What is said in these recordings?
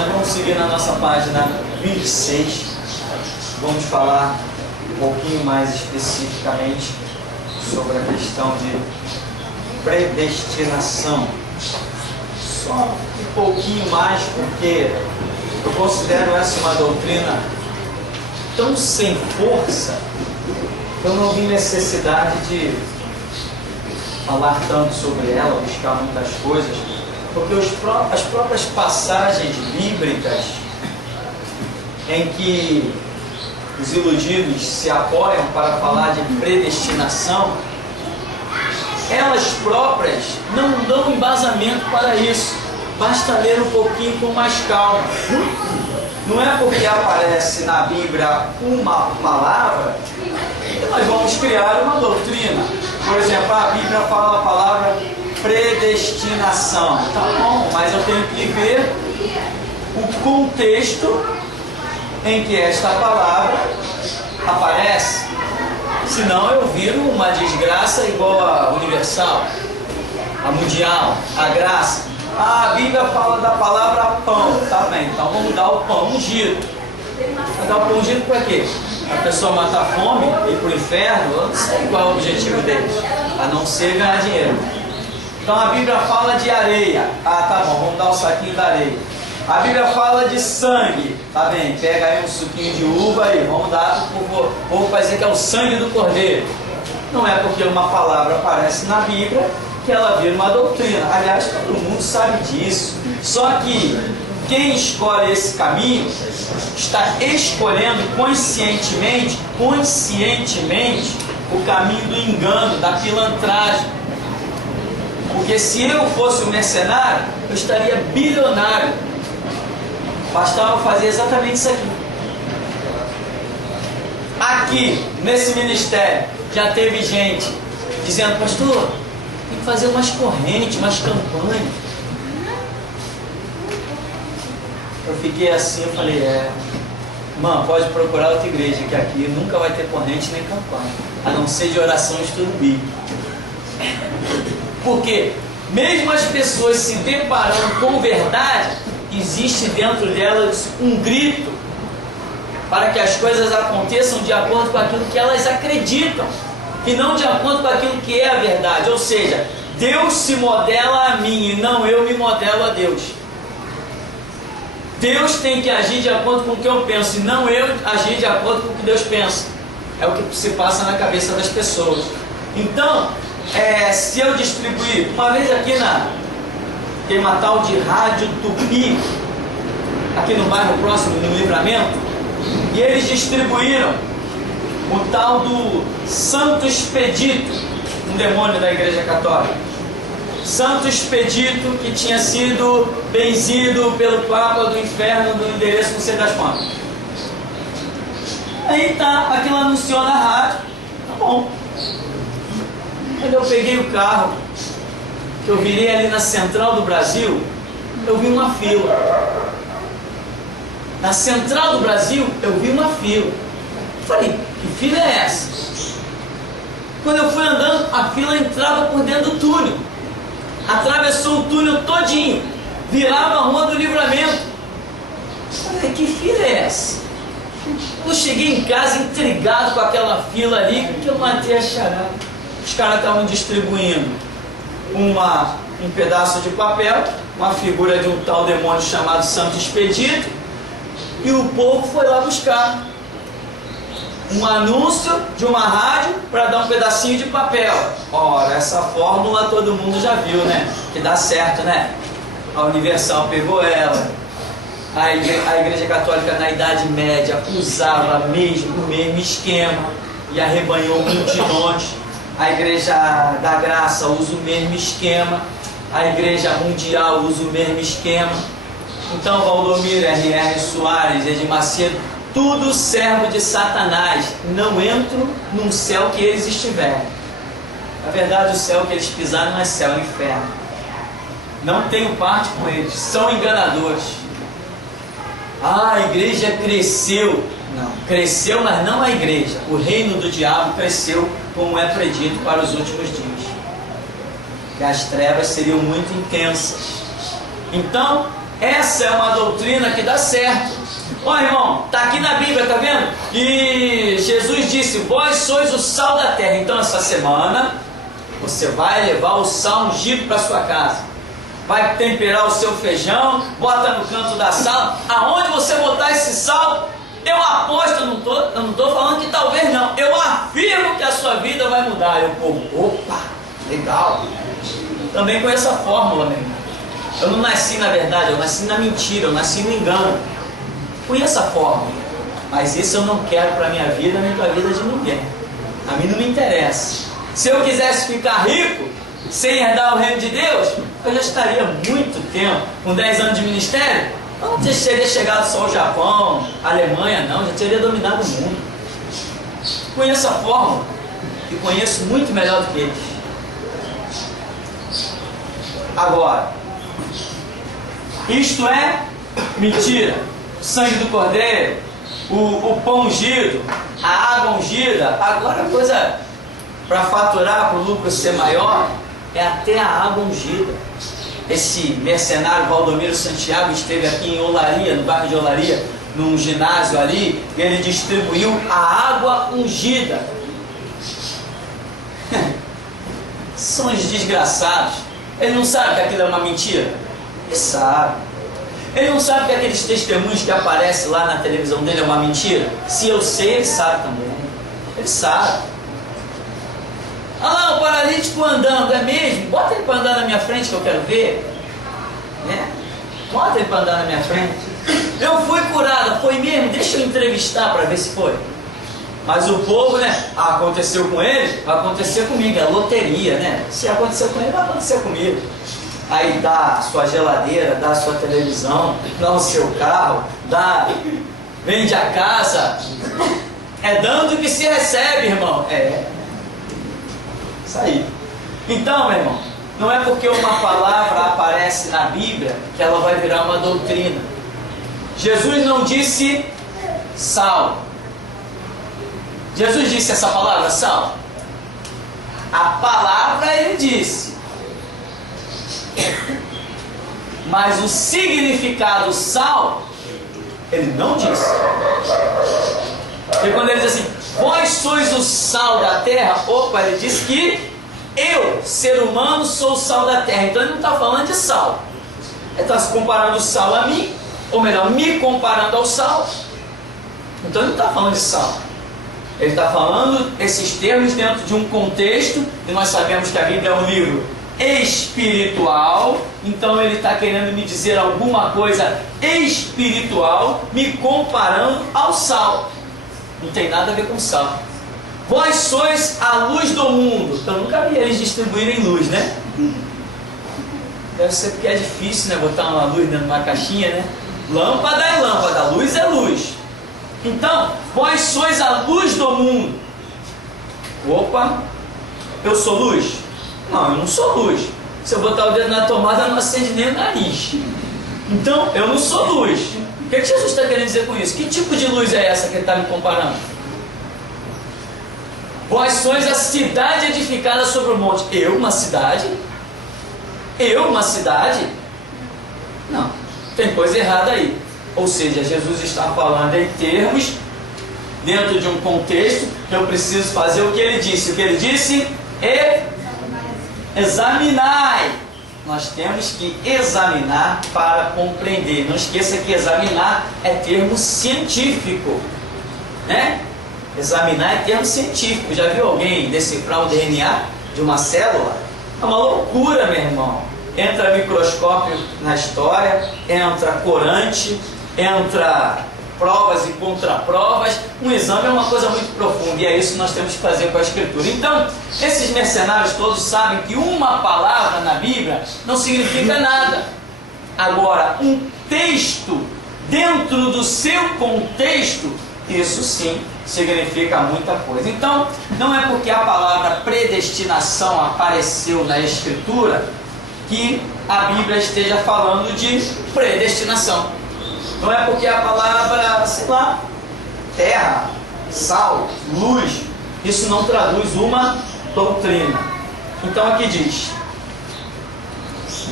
Nós vamos seguir na nossa página 26. Vamos falar um pouquinho mais especificamente sobre a questão de predestinação. Só um pouquinho mais, porque eu considero essa uma doutrina tão sem força que eu não vi necessidade de falar tanto sobre ela, buscar muitas coisas, porque as próprias passagens bíblicas em que os iludidos se apoiam para falar de predestinação, elas próprias não dão embasamento para isso. Basta ler um pouquinho com mais calma. Não é porque aparece na Bíblia uma palavra que nós vamos criar uma doutrina. Por exemplo, a Bíblia fala a palavra predestinação. Tá bom, mas eu tenho que ver o contexto em que esta palavra aparece. Senão eu viro uma desgraça igual a universal, a mundial, a graça. A Bíblia fala da palavra pão. Tá bem, então vamos dar o pão ungido. Vamos dar o pão ungido para quê? A pessoa matar fome e ir para o inferno? Eu não sei qual é o objetivo deles, a não ser ganhar dinheiro. Então a Bíblia fala de areia. Ah, tá bom, vamos dar o saquinho da areia. A Bíblia fala de sangue. Tá bem, pega aí um suquinho de uva e vamos dar para o povo para dizer que é o sangue do cordeiro. Não é porque uma palavra aparece na Bíblia que ela vira uma doutrina. Aliás, todo mundo sabe disso. Só que quem escolhe esse caminho está escolhendo conscientemente o caminho do engano, da pilantragem. Porque se eu fosse um mercenário, eu estaria bilionário. Bastava fazer exatamente isso aqui. Aqui, nesse ministério, já teve gente dizendo: pastor, tem que fazer umas correntes, umas campanhas. Eu fiquei assim, eu falei: irmã, pode procurar outra igreja, que aqui nunca vai ter corrente nem campanha, a não ser de oração e estudo bíblico. Porque mesmo as pessoas se deparando com verdade, existe dentro delas um grito para que as coisas aconteçam de acordo com aquilo que elas acreditam e não de acordo com aquilo que é a verdade. Ou seja, Deus se modela a mim e não eu me modelo a Deus. Deus tem que agir de acordo com o que eu penso e não eu agir de acordo com o que Deus pensa. É o que se passa na cabeça das pessoas. Então, se eu distribuir, uma vez aqui tem uma tal de Rádio Tupi, aqui no bairro próximo, no Livramento, e eles distribuíram o tal do Santo Expedito, um demônio da Igreja Católica. Santo Expedito, que tinha sido benzido pelo Papa do Inferno do endereço não sei das quantas. Aí tá, aquilo anunciou na rádio, tá bom. Quando eu peguei o carro, que eu virei ali na Central do Brasil, eu vi uma fila. Na Central do Brasil, eu vi uma fila. Eu falei: que fila é essa? Quando eu fui andando, a fila entrava por dentro do túnel. Atravessou o túnel todinho. Virava a Rua do Livramento. Eu falei: que fila é essa? Eu cheguei em casa intrigado com aquela fila ali, que eu matei a charada. Os caras estavam distribuindo um pedaço de papel, uma figura de um tal demônio chamado Santo Expedito, e o povo foi lá buscar um anúncio de uma rádio para dar um pedacinho de papel. Ora, essa fórmula todo mundo já viu, né? Que dá certo, né? A Universal pegou ela. A Igreja Católica na Idade Média usava o mesmo esquema e arrebanhou multidões. A Igreja da Graça usa o mesmo esquema. A Igreja Mundial usa o mesmo esquema. Então, Valdomiro, R.R. Soares, Edir Macedo, tudo servo de Satanás. Não entro num céu que eles estiverem. Na verdade, o céu que eles pisaram não é céu, é inferno. Não tenho parte com eles, são enganadores. A igreja cresceu. Não, cresceu, mas não a igreja. O reino do diabo cresceu, como é predito para os últimos dias. Que as trevas seriam muito intensas. Então, essa é uma doutrina que dá certo. Ó, irmão, está aqui na Bíblia, tá vendo? E Jesus disse: vós sois o sal da terra. Então essa semana você vai levar o sal ungido para sua casa, vai temperar o seu feijão, bota no canto da sala. Aonde você botar esse sal, eu aposto, eu não estou falando que talvez não, eu afirmo que a sua vida vai mudar. Eu, opa, legal. Também conheço a fórmula, meu irmão. Eu não nasci na verdade, eu nasci na mentira, eu nasci no engano. Conheço a fórmula, mas isso eu não quero para a minha vida, nem para a vida de ninguém. A mim não me interessa. Se eu quisesse ficar rico, sem herdar o reino de Deus, eu já estaria muito tempo, com 10 anos de ministério, eu não teria chegado só ao Japão, Alemanha, não, já teria dominado o mundo. Conheço a fórmula e conheço muito melhor do que eles. Agora, isto é mentira. O sangue do cordeiro, o pão ungido, a água ungida. Agora a coisa para faturar, para o lucro ser maior, é até a água ungida. Esse mercenário Valdomiro Santiago esteve aqui em Olaria, no bairro de Olaria, num ginásio ali, e ele distribuiu a água ungida. São os desgraçados. Ele não sabe que aquilo é uma mentira? Ele sabe. Ele não sabe que aqueles testemunhos que aparecem lá na televisão dele é uma mentira? Se eu sei, ele sabe também. Ele sabe. Ah lá, o paralítico andando, é mesmo? Bota ele para andar na minha frente que eu quero ver. Né? Bota ele para andar na minha frente. Eu fui curada, foi mesmo? Deixa eu entrevistar para ver se foi. Mas o povo, né? Ah, aconteceu com ele? Vai acontecer comigo, é loteria, né? Se aconteceu com ele, vai acontecer comigo. Aí dá a sua geladeira, dá a sua televisão, dá o seu carro, vende a casa. É dando que se recebe, irmão. É. Isso aí. Então, meu irmão, não é porque uma palavra aparece na Bíblia que ela vai virar uma doutrina. Jesus não disse sal. Jesus disse essa palavra, sal. A palavra ele disse. Mas o significado sal, ele não disse. Porque quando ele diz assim, vós sois o sal da terra, opa, ele diz que eu, ser humano, sou o sal da terra. Então ele não está falando de sal. Ele está se comparando o sal a mim, ou melhor, me comparando ao sal. Então ele não está falando de sal. Ele está falando esses termos dentro de um contexto, e nós sabemos que a Bíblia é um livro espiritual, então ele está querendo me dizer alguma coisa espiritual, me comparando ao sal. Não tem nada a ver com sal. Vós sois a luz do mundo. Eu nunca vi eles distribuírem luz, né? Deve ser porque é difícil, né? Botar uma luz dentro de uma caixinha, né? Lâmpada é lâmpada, luz é luz. Então, vós sois a luz do mundo. Opa, eu sou luz? Não, eu não sou luz. Se eu botar o dedo na tomada, não acende nem o nariz. Então, eu não sou luz. O que Jesus está querendo dizer com isso? Que tipo de luz é essa que ele está me comparando? Vós sois a cidade edificada sobre o monte. Eu, uma cidade? Eu, uma cidade? Não, tem coisa errada aí. Ou seja, Jesus está falando em termos, dentro de um contexto, que eu preciso fazer o que ele disse. O que ele disse? Examinai. Nós temos que examinar para compreender. Não esqueça que examinar é termo científico, né? Examinar é termo científico. Já viu alguém decifrar o DNA de uma célula? É uma loucura, meu irmão. Entra microscópio na história, entra corante, entra provas e contraprovas. Um exame é uma coisa muito profunda e é isso que nós temos que fazer com a Escritura. Então, esses mercenários todos sabem que uma palavra na Bíblia não significa nada. Agora, um texto dentro do seu contexto, isso sim significa muita coisa. Então, não é porque a palavra predestinação apareceu na Escritura que a Bíblia esteja falando de predestinação. Não é porque a palavra, sei lá, terra, sal, luz, isso não traduz uma doutrina. Então aqui diz,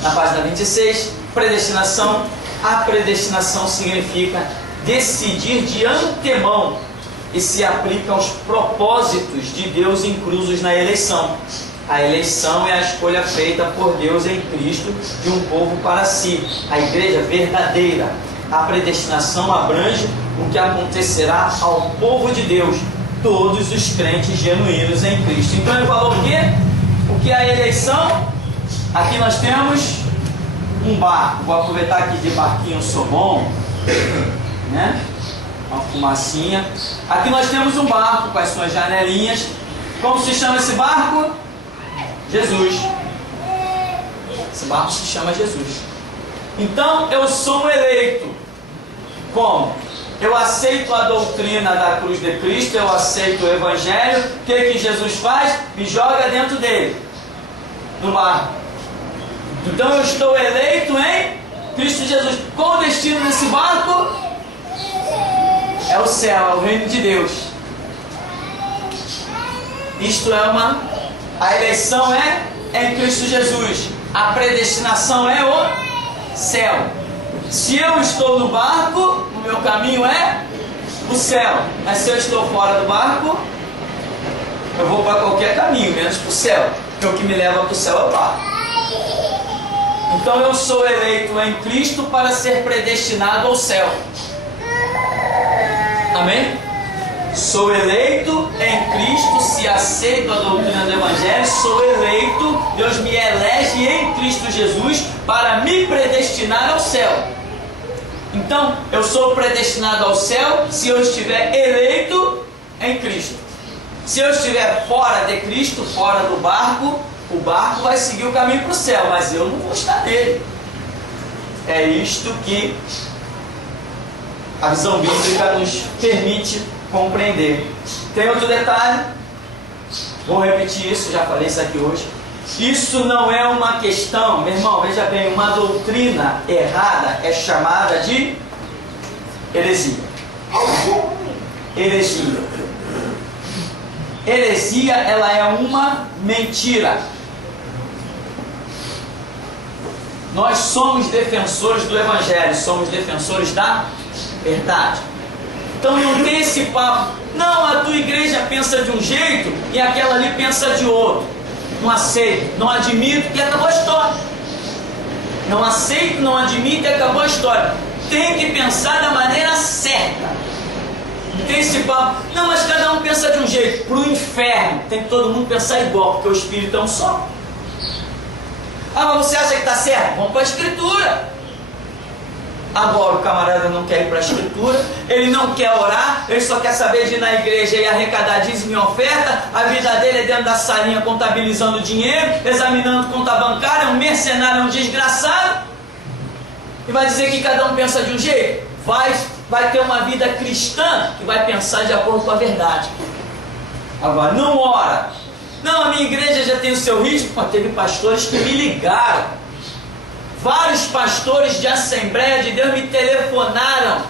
na página 26, predestinação A predestinação significa decidir de antemão e se aplica aos propósitos de Deus inclusos na eleição. A eleição é a escolha feita por Deus em Cristo de um povo para si, a igreja verdadeira. A predestinação abrange o que acontecerá ao povo de Deus, todos os crentes genuínos em Cristo. Então ele falou o quê? O que é a eleição? Aqui nós temos um barco. Vou aproveitar aqui de barquinho, sou bom, né? Uma fumacinha. Aqui nós temos um barco com as suas janelinhas. Como se chama esse barco? Jesus. Esse barco se chama Jesus. Então eu sou um eleito. Como? Eu aceito a doutrina da cruz de Cristo, eu aceito o Evangelho. O que Jesus faz? Me joga dentro dele, no barco. Então eu estou eleito em Cristo Jesus. Qual o destino desse barco? É o céu, é o reino de Deus. Isto é a eleição é em Cristo Jesus. A predestinação é o céu. Se eu estou no barco, o meu caminho é o céu. Mas se eu estou fora do barco, eu vou para qualquer caminho, menos para o céu. Porque o que me leva para o céu é o barco. Então eu sou eleito em Cristo para ser predestinado ao céu. Amém? Sou eleito em Cristo, se aceito a doutrina do Evangelho, sou eleito, Deus me elege em Cristo Jesus para me predestinar ao céu. Então, eu sou predestinado ao céu se eu estiver eleito em Cristo. Se eu estiver fora de Cristo, fora do barco, o barco vai seguir o caminho para o céu, mas eu não vou estar nele. É isto que a visão bíblica nos permite compreender. Tem outro detalhe, vou repetir isso, já falei isso aqui hoje. Isso não é uma questão, meu irmão, veja bem, uma doutrina errada é chamada de heresia. Heresia. Heresia, ela é uma mentira. Nós somos defensores do Evangelho, somos defensores da verdade. Então não tem esse papo, não, a tua igreja pensa de um jeito e aquela ali pensa de outro. Não aceito, não admito e acabou a história. Não aceito, não admito e acabou a história. Tem que pensar da maneira certa. Não tem esse papo, não, mas cada um pensa de um jeito. Para o inferno tem que todo mundo pensar igual, porque o Espírito é um só. Ah, mas você acha que está certo? Vamos para a Escritura. Agora o camarada não quer ir para a Escritura, ele não quer orar, ele só quer saber de ir na igreja e arrecadar dízimo e oferta. A vida dele é dentro da salinha contabilizando dinheiro, examinando conta bancária, é um mercenário, é um desgraçado. E vai dizer que cada um pensa de um jeito? Vai ter uma vida cristã que vai pensar de acordo com a verdade. Agora, não ora. Não, a minha igreja já tem o seu ritmo. Mas teve pastores que me ligaram. Vários pastores de Assembleia de Deus me telefonaram.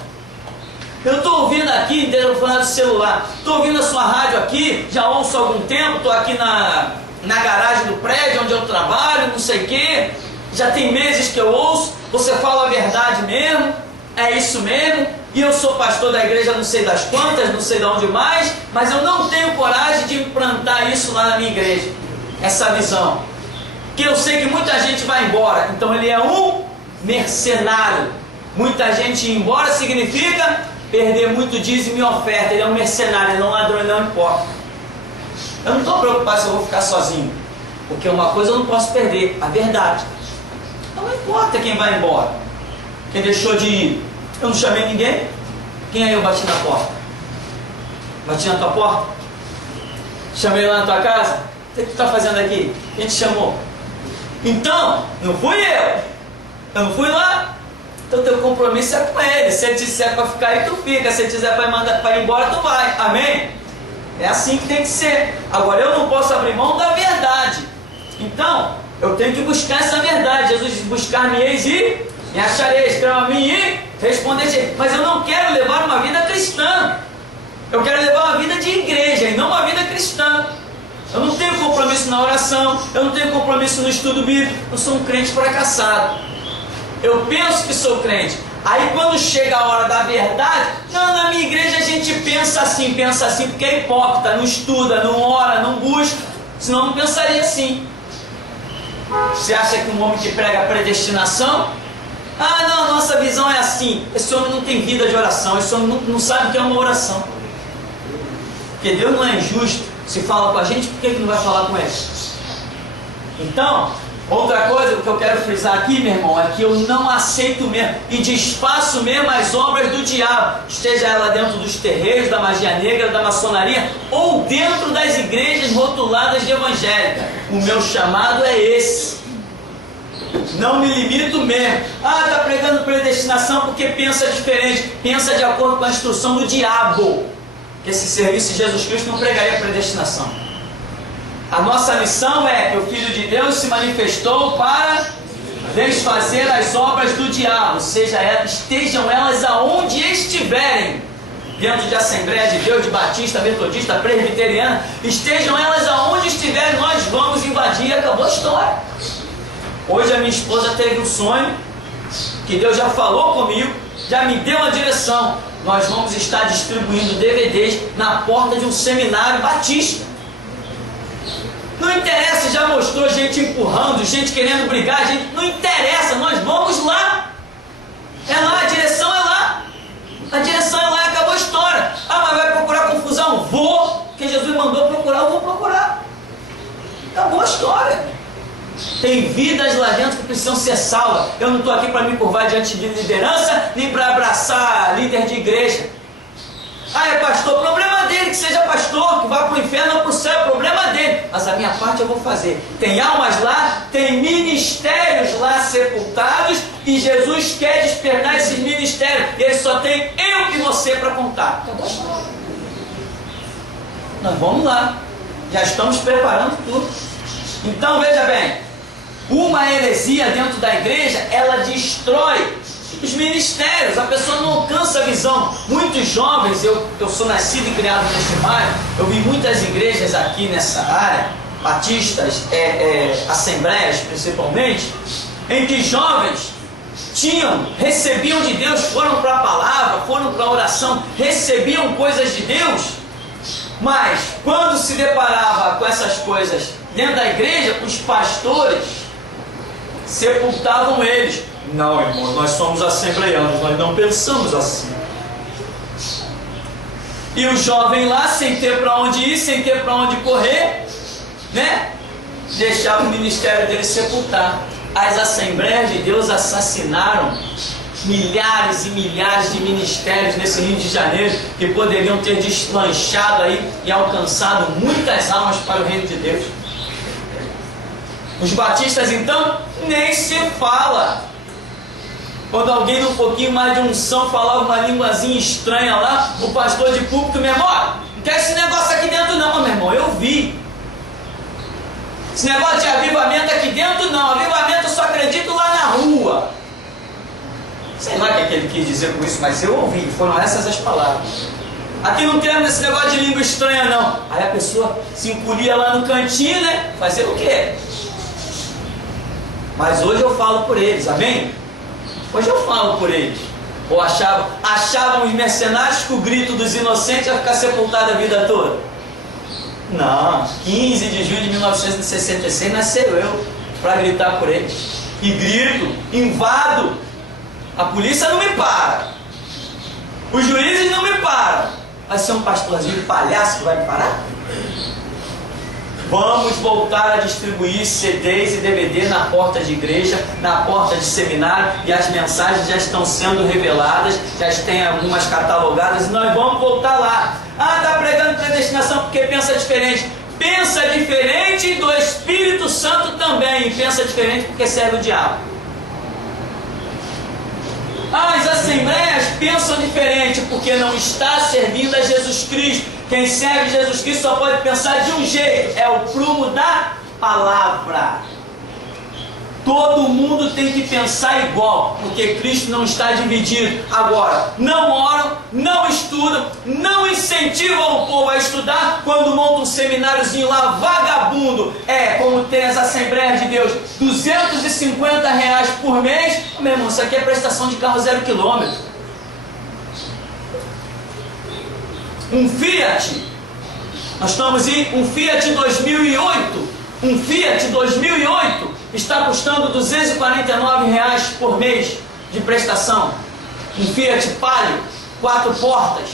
Eu estou ouvindo aqui, telefonando do celular. Estou ouvindo a sua rádio aqui, já ouço há algum tempo. Estou aqui na garagem do prédio onde eu trabalho, não sei o quê. Já tem meses que eu ouço. Você fala a verdade mesmo, é isso mesmo. E eu sou pastor da igreja não sei das quantas, não sei de onde mais. Mas eu não tenho coragem de implantar isso lá na minha igreja. Essa visão. Que eu sei que muita gente vai embora. Então ele é um mercenário. Muita gente ir embora significa perder muito dízimo e oferta. Ele é um mercenário, ele é um ladrão, ele não importa. Eu não estou preocupado se eu vou ficar sozinho. Porque uma coisa eu não posso perder, a verdade. Então não importa quem vai embora. Quem deixou de ir. Eu não chamei ninguém. Quem aí eu bati na porta? Bati na tua porta? Chamei lá na tua casa? O que tu está fazendo aqui? Quem te chamou? Então, não fui eu não fui lá. Então teu compromisso é com ele. Se ele disser para ficar aí, tu fica. Se ele disser para ir embora, tu vai. Amém? É assim que tem que ser. Agora eu não posso abrir mão da verdade. Então, eu tenho que buscar essa verdade. Jesus diz, buscar-me-eis e me achareis, clama a mim e respondereis. Mas eu não quero levar uma vida cristã. Eu quero levar uma vida de igreja e não uma vida cristã. Eu não tenho compromisso na oração, eu não tenho compromisso no estudo bíblico, eu sou um crente fracassado. eu penso que sou crente. Aí quando chega a hora da verdade, não, na minha igreja a gente pensa assim, porque é hipócrita, não estuda, não ora, não busca, senão não pensaria assim. Você acha que um homem que prega a predestinação, ah não, nossa visão é assim, esse homem não tem vida de oração, esse homem não sabe o que é uma oração. Porque Deus não é injusto, se fala com a gente, por que não vai falar com ele? Então, outra coisa que eu quero frisar aqui, meu irmão, é que eu não aceito mesmo e desfaço mesmo as obras do diabo, esteja ela dentro dos terreiros, da magia negra, da maçonaria, ou dentro das igrejas rotuladas de evangélica. O meu chamado é esse. Não me limito mesmo. Ah, está pregando predestinação porque pensa diferente, pensa de acordo com a instrução do diabo. Que esse serviço de Jesus Cristo não pregaria predestinação. A nossa missão é que o Filho de Deus se manifestou para desfazer as obras do diabo, estejam elas aonde estiverem, dentro de Assembleia de Deus, de Batista, Metodista, Presbiteriana, estejam elas aonde estiverem, nós vamos invadir e acabou a história. Hoje a minha esposa teve um sonho, que Deus já falou comigo, já me deu uma direção. Nós vamos estar distribuindo DVDs na porta de um seminário batista. Não interessa, já mostrou gente empurrando, gente querendo brigar, gente, não interessa, nós vamos lá. É lá, a direção é lá. A direção é lá e acabou a história. Ah, mas vai procurar confusão? Vou, porque Jesus mandou procurar, eu vou procurar. Acabou a história. Tem vidas lá dentro que precisam ser salvas. Eu não estou aqui para me curvar diante de liderança, nem para abraçar líder de igreja. Ah, é pastor, problema dele que seja pastor, que vá para o inferno ou para o céu, problema dele. Mas a minha parte eu vou fazer. Tem almas lá, tem ministérios lá sepultados, e Jesus quer despertar esses ministérios. E ele só tem eu e você para contar. Então, nós vamos lá. Já estamos preparando tudo. Então veja bem, uma heresia dentro da igreja, ela destrói os ministérios, a pessoa não alcança a visão. Muitos jovens, eu sou nascido e criado neste bairro, eu vi muitas igrejas aqui nessa área, batistas, assembleias principalmente, em que jovens recebiam de Deus, foram para a palavra, foram para a oração, recebiam coisas de Deus, mas quando se deparava com essas coisas dentro da igreja, os pastores sepultavam eles. Não, irmão, nós somos assembleianos, nós não pensamos assim. E o jovem lá, sem ter para onde ir, sem ter para onde correr, né? Deixava o ministério dele sepultar. As Assembleias de Deus assassinaram milhares e milhares de ministérios nesse Rio de Janeiro, que poderiam ter deslanchado aí e alcançado muitas almas para o reino de Deus. Os batistas, então, nem se fala. Quando alguém num pouquinho mais de unção falava uma linguazinha estranha lá, o pastor de púlpito, meu irmão, não quer esse negócio aqui dentro não, meu irmão, eu vi. Esse negócio de avivamento aqui dentro não, avivamento eu só acredito lá na rua. Sei lá o que ele quis dizer com isso, mas eu ouvi, foram essas as palavras. Aqui não temos esse negócio de língua estranha não. Aí a pessoa se encolhia lá no cantinho, né? Fazer o quê? Mas hoje eu falo por eles, amém? Hoje eu falo por eles. Ou achavam os mercenários que o grito dos inocentes ia ficar sepultado a vida toda? Não, 15 de junho de 1966 nasceu eu para gritar por eles. E grito, invado. A polícia não me para. Os juízes não me param. Vai ser um pastorzinho palhaço que vai me parar? Vamos voltar a distribuir CDs e DVD na porta de igreja, na porta de seminário, e as mensagens já estão sendo reveladas, já tem algumas catalogadas, e nós vamos voltar lá. Ah, está pregando predestinação porque pensa diferente. Pensa diferente do Espírito Santo também, e pensa diferente porque serve o diabo. As assembleias pensam diferente porque não está servindo a Jesus Cristo. Quem serve Jesus Cristo só pode pensar de um jeito, é o prumo da palavra. Todo mundo tem que pensar igual, porque Cristo não está dividido. Agora, não oram, não estudam, não incentivam o povo a estudar. Quando montam um semináriozinho lá, vagabundo, como tem as Assembleias de Deus, R$ 250 por mês. Meu irmão, isso aqui é prestação de carro 0 km. Um Fiat, nós estamos em um Fiat 2008, está custando R$ 249 por mês de prestação. Um Fiat Palio, 4 portas,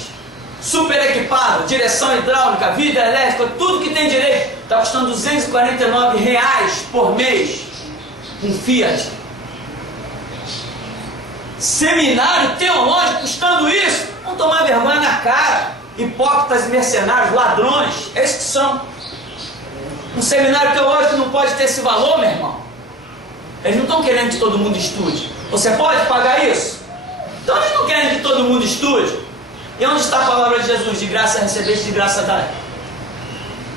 super equipado, direção hidráulica, vidro elétrico, tudo que tem direito, está custando R$ 249 por mês. Um Fiat. Seminário teológico custando isso? Vão tomar vergonha na cara. Hipócritas, mercenários, ladrões, esses que são. Um seminário teológico não pode ter esse valor, meu irmão. Eles não estão querendo que todo mundo estude. Você pode pagar isso? Então eles não querem que todo mundo estude. E onde está a palavra de Jesus? De graça recebeste, de graça dai.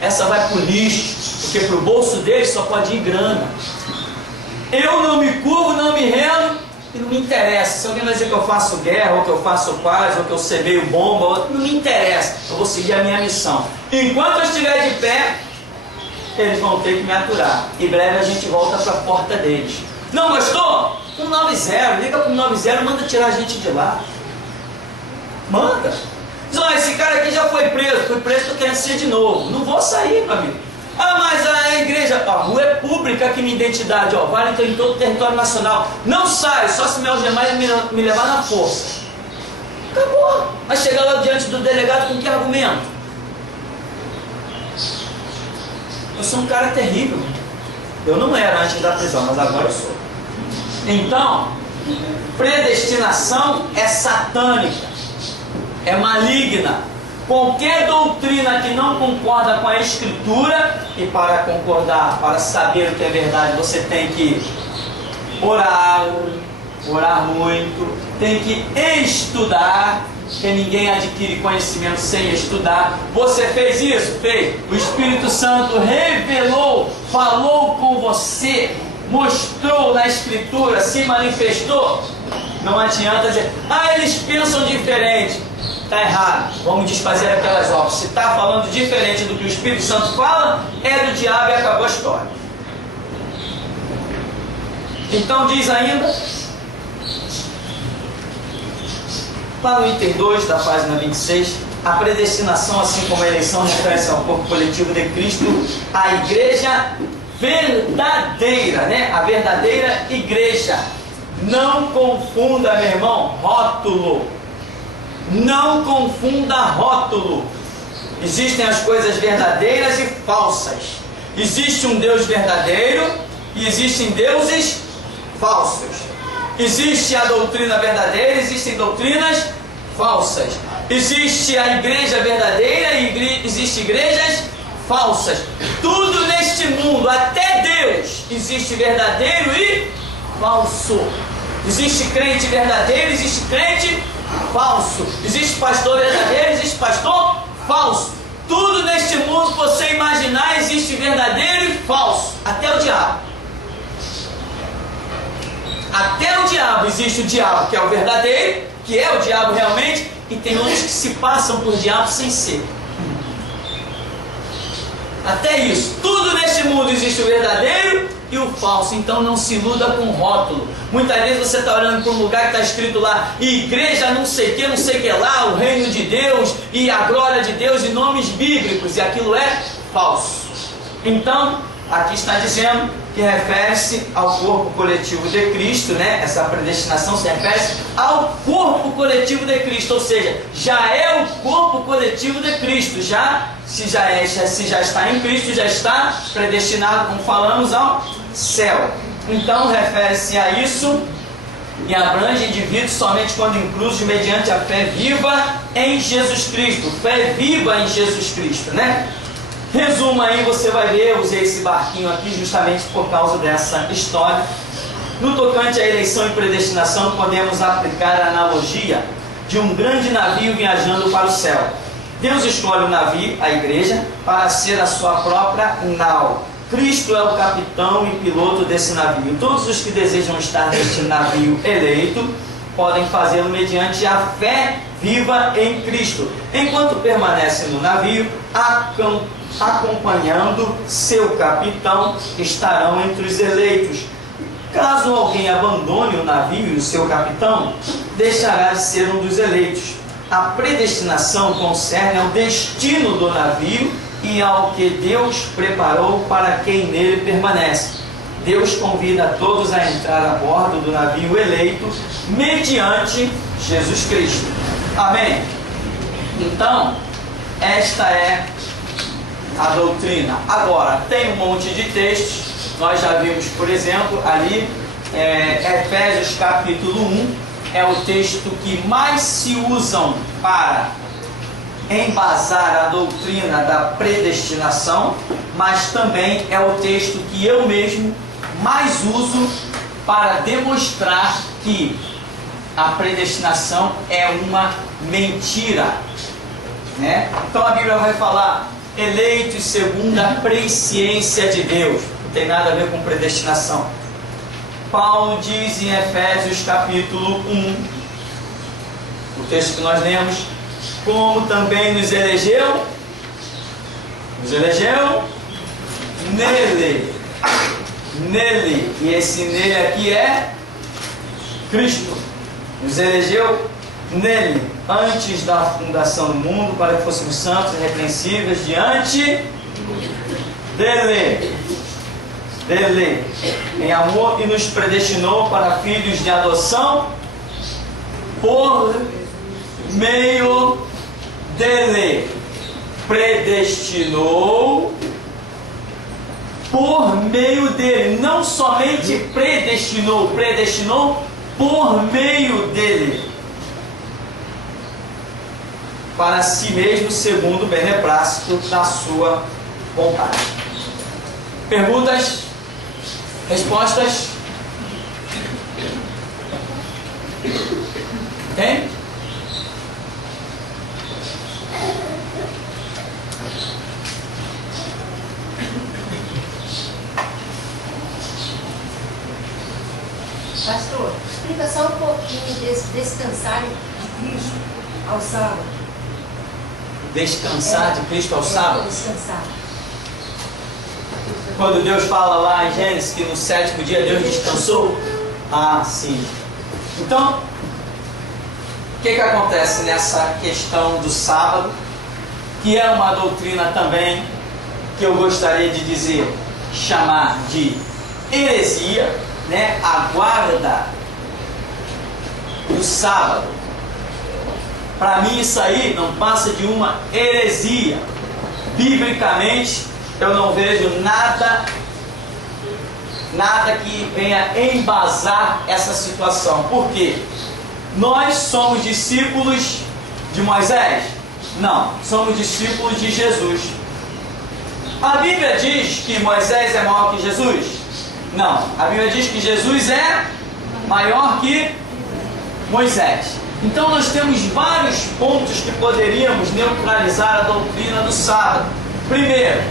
Essa vai para o lixo, porque para o bolso deles só pode ir grana. Eu não me curvo, não me rendo, e não me interessa. Se alguém vai dizer que eu faço guerra, ou que eu faço paz, ou que eu semeio bomba, não me interessa. Eu vou seguir a minha missão. Enquanto eu estiver de pé, eles vão ter que me aturar. Em breve a gente volta para a porta deles. Não gostou? 190, liga para o 190, manda tirar a gente de lá. Manda. Diz, olha, esse cara aqui já foi preso, estou querendo ser de novo. Não vou sair, meu amigo. Ah, mas a igreja, a rua é pública, que minha identidade, vale então em todo o território nacional. Não sai, só se me algemar e me levar na força. Acabou. Mas chegar lá diante do delegado com que argumento? Eu sou um cara terrível. Eu não era antes da prisão, mas agora eu sou. Então, predestinação é satânica, é maligna. Qualquer doutrina que não concorda com a Escritura, e para concordar, para saber o que é verdade, você tem que orar muito, tem que estudar, porque ninguém adquire conhecimento sem estudar. Você fez isso? Fez. O Espírito Santo revelou, falou com você, mostrou na Escritura, se manifestou. Não adianta dizer, eles pensam diferente. Está errado, vamos desfazer aquelas obras. Se está falando diferente do que o Espírito Santo fala, é do diabo e acabou a história. Então diz ainda, lá no item 2 da página 26, a predestinação, assim como a eleição, refere-se ao corpo coletivo de Cristo, a igreja verdadeira, né? A verdadeira igreja. Não confunda, meu irmão, rótulo. Não confunda rótulo. Existem as coisas verdadeiras e falsas. Existe um Deus verdadeiro e existem deuses falsos. Existe a doutrina verdadeira, existem doutrinas falsas. Existe a igreja verdadeira e existem igrejas falsas. Tudo neste mundo, até Deus, existe verdadeiro e falso. Existe crente verdadeiro, existe crente falso. Existe pastor verdadeiro, existe pastor falso. Tudo neste mundo que você imaginar existe verdadeiro e falso. Até o diabo. Até o diabo existe o diabo que é o verdadeiro, que é o diabo realmente, e tem outros que se passam por diabo sem ser. Até isso. Tudo neste mundo existe o verdadeiro e o falso. Então não se iluda com rótulo. Muitas vezes você está olhando para um lugar que está escrito lá, igreja não sei o que lá, o reino de Deus e a glória de Deus e nomes bíblicos, e aquilo é falso. Então, aqui está dizendo que refere-se ao corpo coletivo de Cristo, né? Essa predestinação se refere ao corpo coletivo de Cristo, ou seja, já é o corpo coletivo de Cristo, se já está em Cristo, já está predestinado, como falamos, ao céu. Então refere-se a isso e abrange indivíduos somente quando inclusos mediante a fé viva em Jesus Cristo. Fé viva em Jesus Cristo, né? Resumo aí, você vai ver, eu usei esse barquinho aqui justamente por causa dessa história. No tocante à eleição e predestinação, podemos aplicar a analogia de um grande navio viajando para o céu. Deus escolhe o navio, a igreja, para ser a sua própria nau. Cristo é o capitão e piloto desse navio. Todos os que desejam estar neste navio eleito podem fazê-lo mediante a fé viva em Cristo, enquanto permanecem no navio, acompanhando seu capitão, estarão entre os eleitos. Caso alguém abandone o navio e o seu capitão, deixará de ser um dos eleitos. A predestinação concerne ao destino do navio e ao que Deus preparou para quem nele permanece. Deus convida a todos a entrar a bordo do navio eleito mediante Jesus Cristo. Amém? Então, esta é a doutrina. Agora, tem um monte de textos. Nós já vimos, por exemplo, ali, Efésios capítulo 1, é o texto que mais se usam para embasar a doutrina da predestinação, mas também é o texto que eu mesmo mais uso para demonstrar que a predestinação é uma mentira, né? Então a Bíblia vai falar eleitos segundo a presciência de Deus. Não tem nada a ver com predestinação. Paulo diz em Efésios capítulo 1, o texto que nós lemos, como também nos elegeu nele, e esse nele aqui é Cristo. Nos elegeu nele, antes da fundação do mundo, para que fôssemos santos e irrepreensíveis diante dele, em amor, e nos predestinou para filhos de adoção por meio dele. Predestinou por meio dele, não somente predestinou por meio dele, para si mesmo, segundo o beneplácito da sua vontade. Perguntas? Respostas? Tem? Pastor, explica só um pouquinho desse descansar de Cristo ao sábado. Descansar de Cristo ao sábado? Descansar. Quando Deus fala lá em Gênesis que no sétimo dia Deus descansou? Ah, sim. Então, o que acontece nessa questão do sábado, que é uma doutrina também que eu gostaria de dizer, chamar de heresia, né? A guarda do sábado. Para mim isso aí não passa de uma heresia. Biblicamente eu não vejo nada que venha embasar essa situação. Por quê? Nós somos discípulos de Moisés? Não, somos discípulos de Jesus. A Bíblia diz que Moisés é maior que Jesus? Não, a Bíblia diz que Jesus é maior que Moisés. Então nós temos vários pontos que poderíamos neutralizar a doutrina do sábado. Primeiro,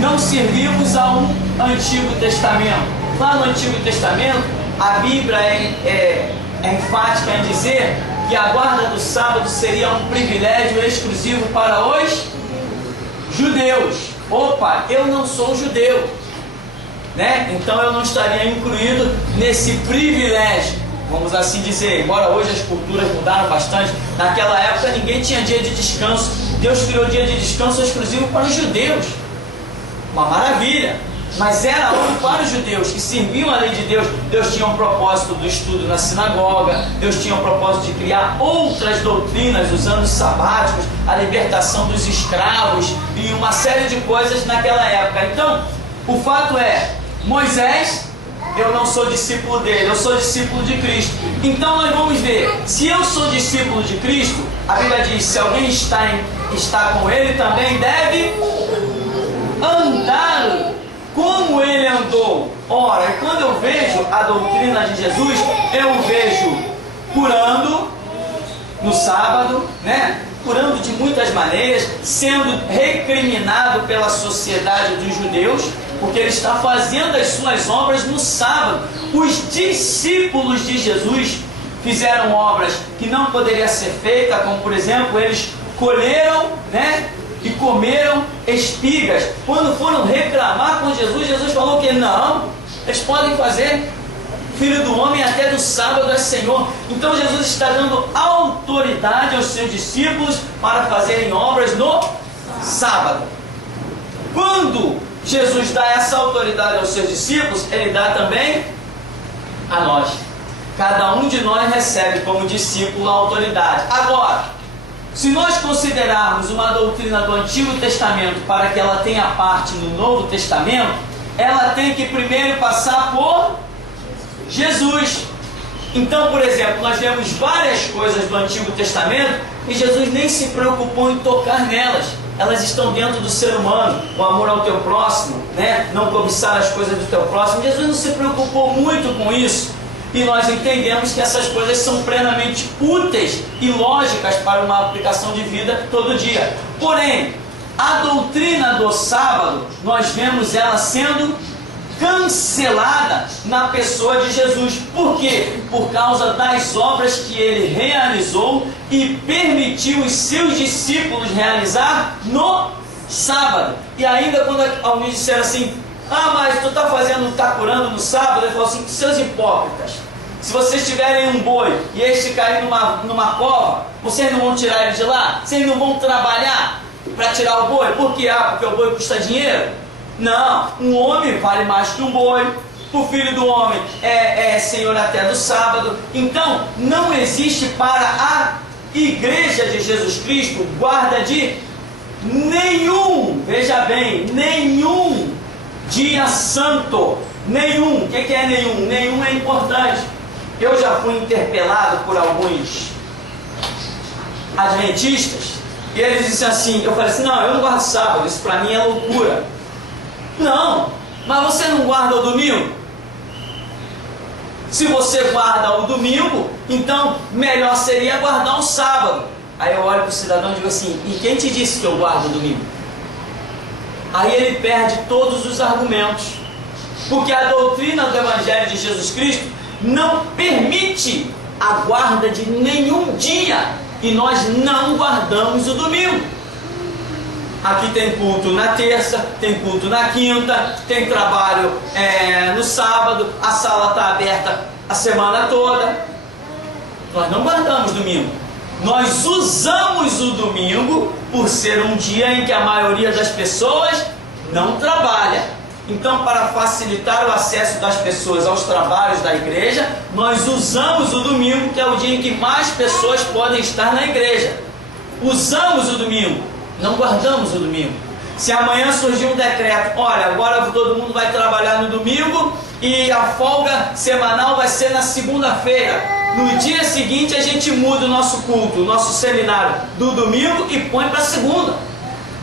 não servimos a um Antigo Testamento. Lá no Antigo Testamento, a Bíblia é enfática em dizer que a guarda do sábado seria um privilégio exclusivo para os judeus. Opa, eu não sou judeu, né? Então eu não estaria incluído nesse privilégio, vamos assim dizer. Embora hoje as culturas mudaram bastante, naquela época ninguém tinha dia de descanso. Deus criou dia de descanso exclusivo para os judeus. Uma maravilha. Mas era algo para os judeus que serviam a lei de Deus. Deus tinha um propósito do estudo na sinagoga. Deus tinha um propósito de criar outras doutrinas, os anos sabáticos, a libertação dos escravos e uma série de coisas naquela época. Então, o fato é, Moisés, eu não sou discípulo dele, eu sou discípulo de Cristo. Então nós vamos ver, se eu sou discípulo de Cristo, a Bíblia diz, se alguém está com ele, também deve andar como ele andou. Ora, quando eu vejo a doutrina de Jesus, eu vejo curando, no sábado, né? Curando de muitas maneiras, sendo recriminado pela sociedade dos judeus, porque ele está fazendo as suas obras no sábado. Os discípulos de Jesus fizeram obras que não poderiam ser feitas, como por exemplo, eles colheram, né, e comeram espigas. Quando foram reclamar com Jesus, Jesus falou que não, eles podem fazer. Filho do homem até do sábado é Senhor. Então Jesus está dando autoridade aos seus discípulos para fazerem obras no sábado. Quando Jesus dá essa autoridade aos seus discípulos, Ele dá também a nós. Cada um de nós recebe como discípulo a autoridade. Agora, se nós considerarmos uma doutrina do Antigo Testamento para que ela tenha parte no Novo Testamento, ela tem que primeiro passar por Jesus. Então, por exemplo, nós vemos várias coisas do Antigo Testamento e Jesus nem se preocupou em tocar nelas. Elas estão dentro do ser humano. O amor ao teu próximo, né? Não cobiçar as coisas do teu próximo. Jesus não se preocupou muito com isso. E nós entendemos que essas coisas são plenamente úteis e lógicas para uma aplicação de vida todo dia. Porém, a doutrina do sábado, nós vemos ela sendo cancelada na pessoa de Jesus. Por quê? Por causa das obras que ele realizou e permitiu os seus discípulos realizar no sábado. E ainda quando alguém disser assim: ah, mas tu está curando no sábado, ele falou assim: seus hipócritas, se vocês tiverem um boi e este cair numa cova, vocês não vão tirar ele de lá? Vocês não vão trabalhar para tirar o boi? Por quê? Ah, porque o boi custa dinheiro? Não, um homem vale mais que um boi. O Filho do Homem é Senhor até do sábado. Então, não existe para a Igreja de Jesus Cristo guarda de nenhum, veja bem, nenhum dia santo. Nenhum. O que é nenhum? Nenhum é importante. Eu já fui interpelado por alguns adventistas e eles disseram assim, eu falei assim: não, eu não guardo sábado, isso para mim é loucura. Não, mas você não guarda o domingo? Se você guarda o domingo, então melhor seria guardar o sábado. Aí eu olho para o cidadão e digo assim: e quem te disse que eu guardo o domingo? Aí ele perde todos os argumentos, porque a doutrina do Evangelho de Jesus Cristo não permite a guarda de nenhum dia, e nós não guardamos o domingo. Aqui tem culto na terça, tem culto na quinta, tem trabalho no sábado, a sala está aberta a semana toda. Nós não guardamos domingo. Nós usamos o domingo por ser um dia em que a maioria das pessoas não trabalha. Então, para facilitar o acesso das pessoas aos trabalhos da igreja, nós usamos o domingo, que é o dia em que mais pessoas podem estar na igreja. Usamos o domingo. Não guardamos o domingo. Se amanhã surgir um decreto: olha, agora todo mundo vai trabalhar no domingo e a folga semanal vai ser na segunda-feira. No dia seguinte a gente muda o nosso culto, o nosso seminário do domingo e põe para segunda.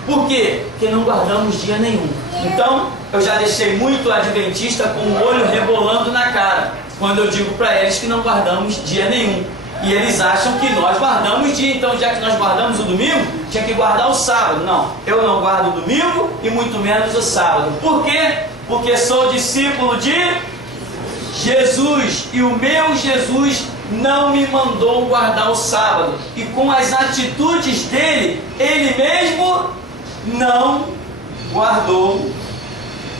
Por quê? Porque não guardamos dia nenhum. Então, eu já deixei muito adventista com o olho rebolando na cara quando eu digo para eles que não guardamos dia nenhum. E eles acham que nós guardamos dia. Então, já que nós guardamos o domingo, tinha que guardar o sábado. Não, eu não guardo o domingo e muito menos o sábado. Por quê? Porque sou discípulo de Jesus. E o meu Jesus não me mandou guardar o sábado. E com as atitudes dele, ele mesmo não guardou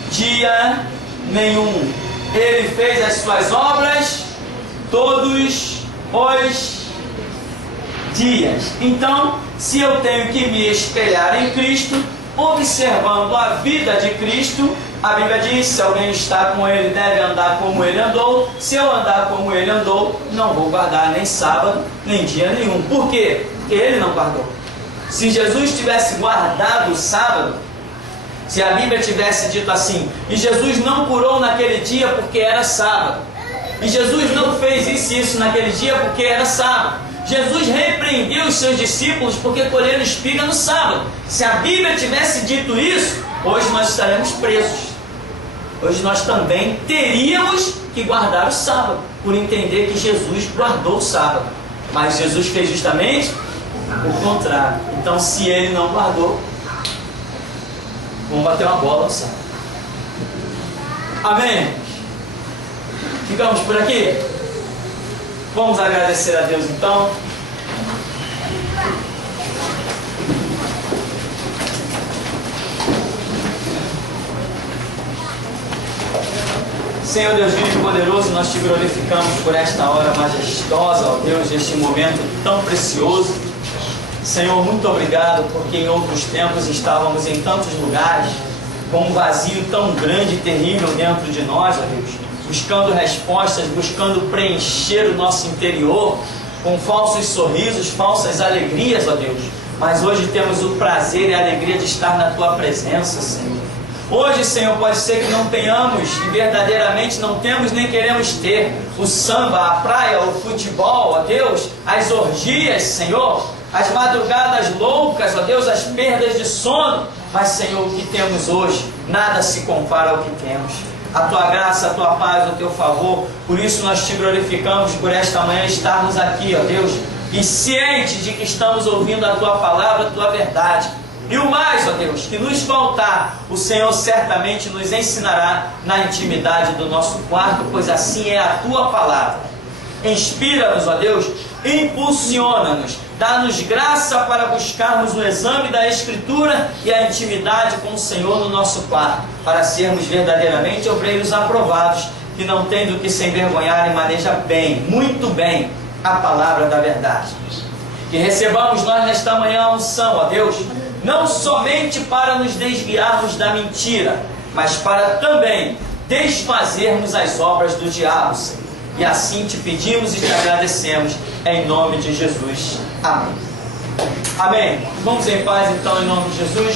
dia nenhum. Ele fez as suas obras todos os dias. Então, se eu tenho que me espelhar em Cristo, observando a vida de Cristo, a Bíblia diz: se alguém está com ele, deve andar como ele andou. Se eu andar como ele andou, não vou guardar nem sábado, nem dia nenhum. Por quê? Porque ele não guardou. Se Jesus tivesse guardado o sábado, se a Bíblia tivesse dito assim: e Jesus não curou naquele dia porque era sábado, e Jesus não fez isso e isso naquele dia porque era sábado, Jesus repreendeu os seus discípulos porque colheram espiga no sábado. Se a Bíblia tivesse dito isso, hoje nós estaremos presos. Hoje nós também teríamos que guardar o sábado, por entender que Jesus guardou o sábado. Mas Jesus fez justamente o contrário. Então, se ele não guardou, vamos bater uma bola no céu. Amém? Ficamos por aqui? Vamos agradecer a Deus então. Senhor Deus vivo e poderoso, nós te glorificamos por esta hora majestosa, ó Deus, este momento tão precioso. Senhor, muito obrigado, porque em outros tempos estávamos em tantos lugares, com um vazio tão grande e terrível dentro de nós, ó Deus, buscando respostas, buscando preencher o nosso interior com falsos sorrisos, falsas alegrias, ó Deus. Mas hoje temos o prazer e a alegria de estar na Tua presença, Senhor. Hoje, Senhor, pode ser que não tenhamos, e verdadeiramente não temos nem queremos ter, o samba, a praia, o futebol, ó Deus, as orgias, Senhor, as madrugadas loucas, ó Deus, as perdas de sono. Mas, Senhor, o que temos hoje, nada se compara ao que temos. A Tua graça, a Tua paz, o Teu favor. Por isso nós te glorificamos por esta manhã estarmos aqui, ó Deus, e cientes de que estamos ouvindo a Tua palavra, a Tua verdade. E o mais, ó Deus, que nos faltar, o Senhor certamente nos ensinará na intimidade do nosso quarto, pois assim é a Tua palavra. Inspira-nos, ó Deus, impulsiona-nos, dá-nos graça para buscarmos o exame da Escritura e a intimidade com o Senhor no nosso quarto, para sermos verdadeiramente obreiros aprovados, que não tem do que se envergonhar e maneja bem, muito bem, a palavra da verdade. Que recebamos nós nesta manhã a unção, ó Deus, não somente para nos desviarmos da mentira, mas para também desfazermos as obras do diabo, Senhor. E assim te pedimos e te agradecemos, em nome de Jesus. Amém. Amém. Vamos em paz então, em nome de Jesus.